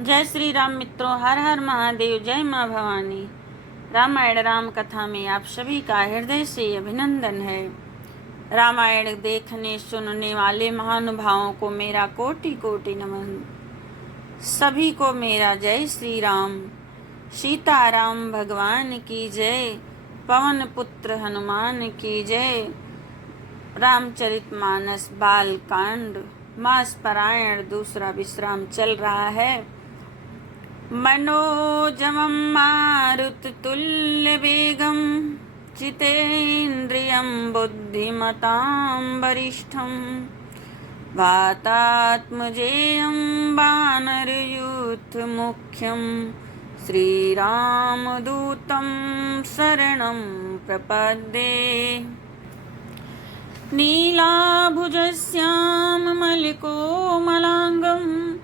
जय श्री राम मित्रों, हर हर महादेव, जय माँ भवानी। रामायण राम कथा में आप सभी का हृदय से अभिनंदन है। रामायण देखने सुनने वाले महानुभावों को मेरा कोटि कोटि नमन। सभी को मेरा जय श्री राम। सीताराम भगवान की जय, पवन पुत्र हनुमान की जय। रामचरितमानस बाल कांड मास पारायण दूसरा विश्राम चल रहा है। मनोजमं मारुततुल्यवेगं जितेन्द्रियं बुद्धिमतां वरिष्ठं वातात्मजेयं वानरयूथमुख्यं श्रीरामदूतं शरणं प्रपद्ये। नीलाभुजश्याममलिकोमलाङ्गं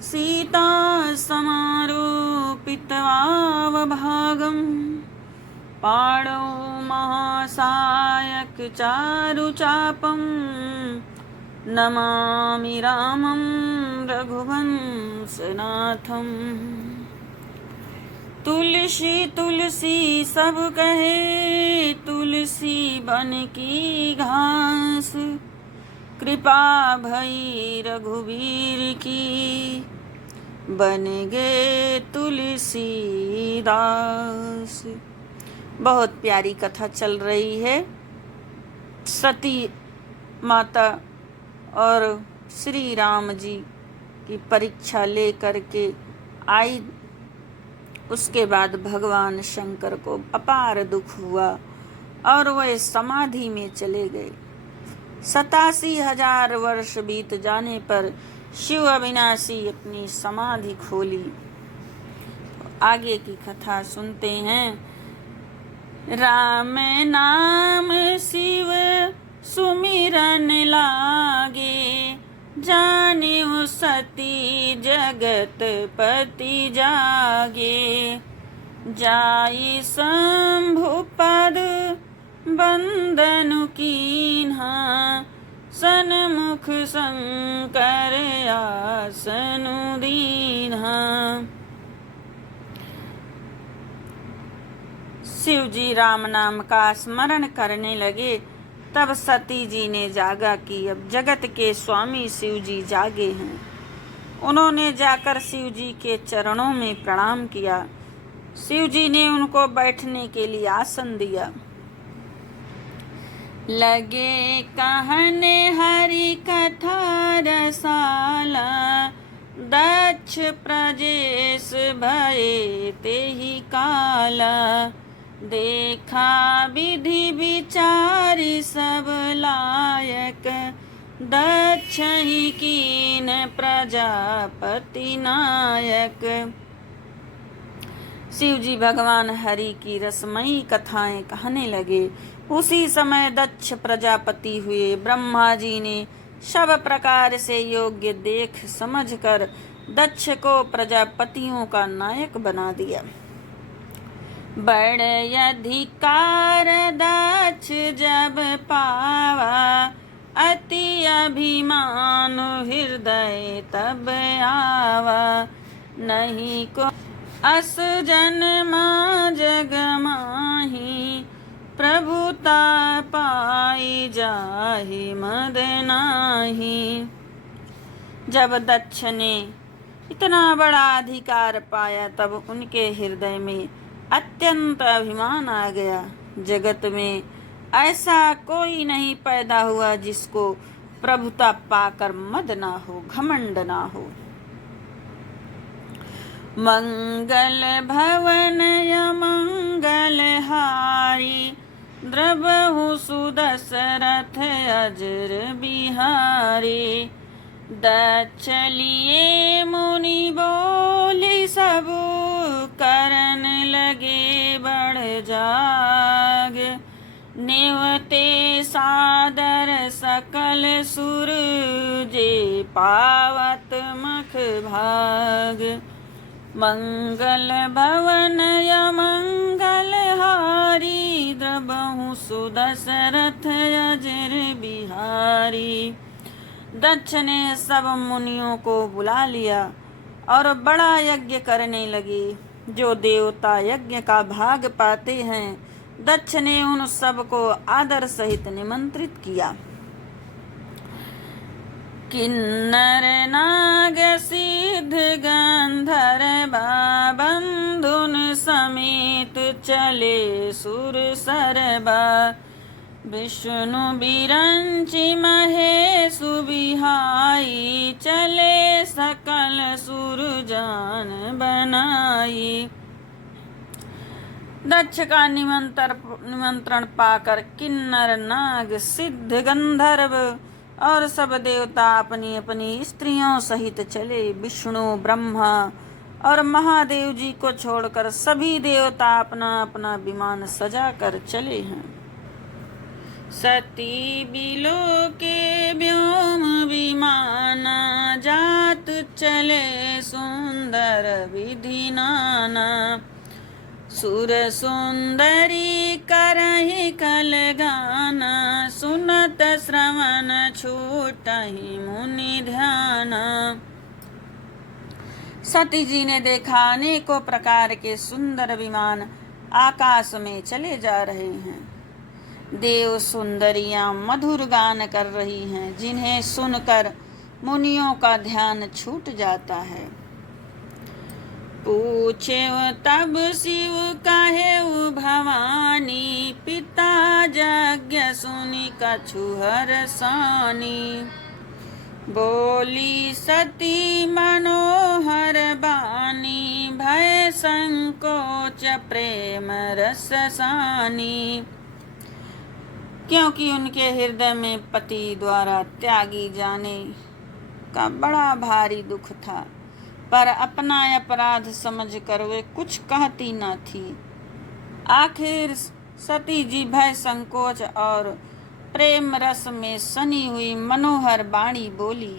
सीतासमारोपितवावभागं पाणौ महासायकचारुचापं नमामि रामं रघुवंशनाथम्। तुलसी तुलसी सब कहे, तुलसी बन की घास, कृपा भई रघुवीर की, बन गए तुलसीदास। बहुत प्यारी कथा चल रही है। सती माता और श्री राम जी की परीक्षा ले करके आई। उसके बाद भगवान शंकर को अपार दुख हुआ और वह समाधि में चले गए। 87,000 वर्ष बीत जाने पर शिव अविनाशी अपनी समाधि खोली। आगे की कथा सुनते हैं। राम नाम शिव सुमिरन लागे, जानियो सती जगत पति जागे। जाई शंभु पद बंदनु कीन्हा, सन्मुख शंकर आसनु दीन्हा। शिव जी राम नाम का स्मरण करने लगे। तब सती जी ने जागा कि अब जगत के स्वामी शिव जी जागे हैं। उन्होंने जाकर शिव जी के चरणों में प्रणाम किया। शिव जी ने उनको बैठने के लिए आसन दिया। लगे कहने हरि कथा रसाला, दक्ष प्रजेश भये तेहि काला। देखा विधि विचारी सब लायक, दक्ष ही कीन प्रजापति नायक। शिव जी भगवान हरि की रसमयी कथाएं कहने लगे। उसी समय दक्ष प्रजापति हुए। ब्रह्मा जी ने सब प्रकार से योग्य देख समझकर दक्ष को प्रजापतियों का नायक बना दिया। बड़े अधिकार दक्ष जब पावा, अति अभिमान हृदय तब आवा। नहीं को अस जन्मा जग माही, प्रभुता पाई जाहि मद नाही। जब दक्ष ने इतना बड़ा अधिकार पाया तब उनके हृदय में अत्यंत अभिमान आ गया। जगत में ऐसा कोई नहीं पैदा हुआ जिसको प्रभुता पाकर मद ना हो, घमंड ना हो। मंगल भवन अमंगल हारी, द्रवहु सुदशरथ अजर बिहारी। दक्ष लिए मुनि बोली सबु, करन लगे बढ़ जाग। नेवते सादर सकल सुर, जे पावत मख भाग। मंगल भवन अमंगल हारी, द्रवहु सुदशरथ अजर बिहारी। दक्ष ने सब मुनियों को बुला लिया और बड़ा यज्ञ करने लगे। जो देवता यज्ञ का भाग पाते हैं, दक्ष ने उन सबको आदर सहित निमंत्रित किया। किन्नर नाग सिद्ध गंधर्व बंधुन समेत चले सुर सरबा। विष्णु बिरंचि महेशु बिहाई चले सकल सुर जान बनाई। दक्ष का निमंत्रण पाकर किन्नर नाग सिद्ध गंधर्व और सब देवता अपनी अपनी स्त्रियों सहित चले। विष्णु ब्रह्मा और महादेव जी को छोड़कर सभी देवता अपना अपना विमान सजा कर चले हैं। सती बिलो के व्योम विमान जात चले सुंदर विधि नाना। सुर सुंदरी करहि कल गाना सुनत श्रवण छूटहि मुनि ध्याना। सती जी ने देखा अनेकों प्रकार के सुंदर विमान आकाश में चले जा रहे हैं। देव सुंदरियां मधुर गान कर रही हैं, जिन्हें सुनकर मुनियों का ध्यान छूट जाता है। पूछे तब शिव कहे भवानी पिता यज्ञ सुनि कछुहर सानी। बोली सती मनोहर बानी भय संकोच प्रेम रस सानी। क्योंकि उनके हृदय में पति द्वारा त्यागी जाने का बड़ा भारी दुख था, पर अपना अपराध समझकर वे कुछ कहती न थी। आखिर सती जी भय संकोच और प्रेम रस में सनी हुई मनोहर बाणी बोली।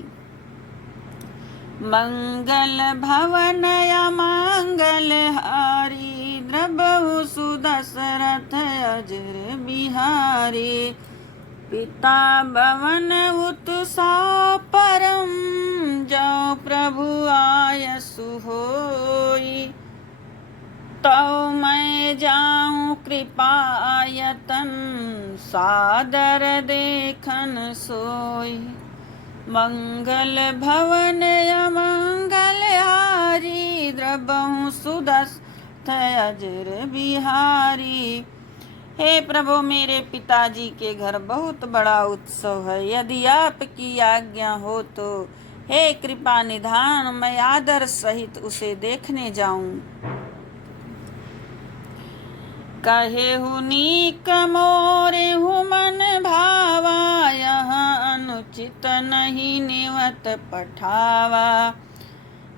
मंगल भवन अमंगल हारी द्रबहु सुदशरथ अजर बिहारी। पिता भवन उत्साह परम जो प्रभु आयसु होई। तो मैं जाऊं कृपायतन सादर देखन सोई। मंगल भवन अमंगल हारी द्रबहु सुदशरथ अजर बिहारी। हे प्रभु, मेरे पिताजी के घर बहुत बड़ा उत्सव है। यदि आपकी आज्ञा हो तो हे कृपा निधान मैं आदर सहित उसे देखने जाऊं। कहे नीक मोरे मन भावा यहाँ अनुचित नहीं निवत पठावा।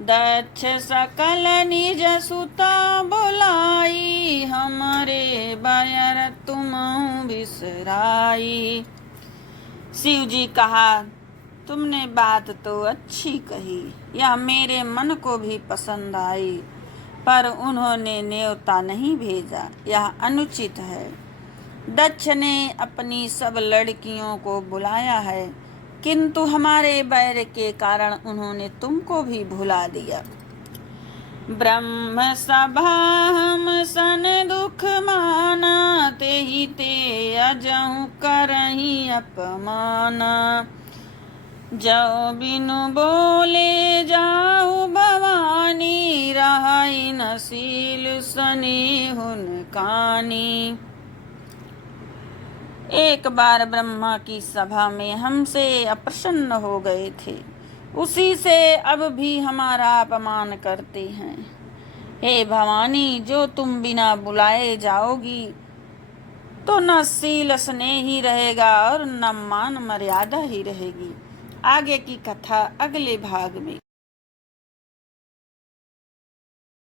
दक्ष सकल निज सुता बुलाई हमरे बयर तुम बिसराई। शिव जी कहा, तुमने बात तो अच्छी कही, यह मेरे मन को भी पसंद आई, पर उन्होंने न्योता नहीं भेजा, यह अनुचित है। दक्ष ने अपनी सब लड़कियों को बुलाया है, किंतु हमारे बैर के कारण उन्होंने तुमको भी भुला दिया। ब्रह्म सभा हम सन दुख माना तेहि ते अजहु करही अपमाना। जो बिनु बोले जाऊ भवानी रहाई नसील सनी हुन कानी। एक बार ब्रह्मा की सभा में हमसे अप्रसन्न हो गए थे, उसी से अब भी हमारा अपमान करते हैं। हे भवानी, जो तुम बिना बुलाए जाओगी तो न शील स्नेह ही रहेगा और न मान मर्यादा ही रहेगी। आगे की कथा अगले भाग में।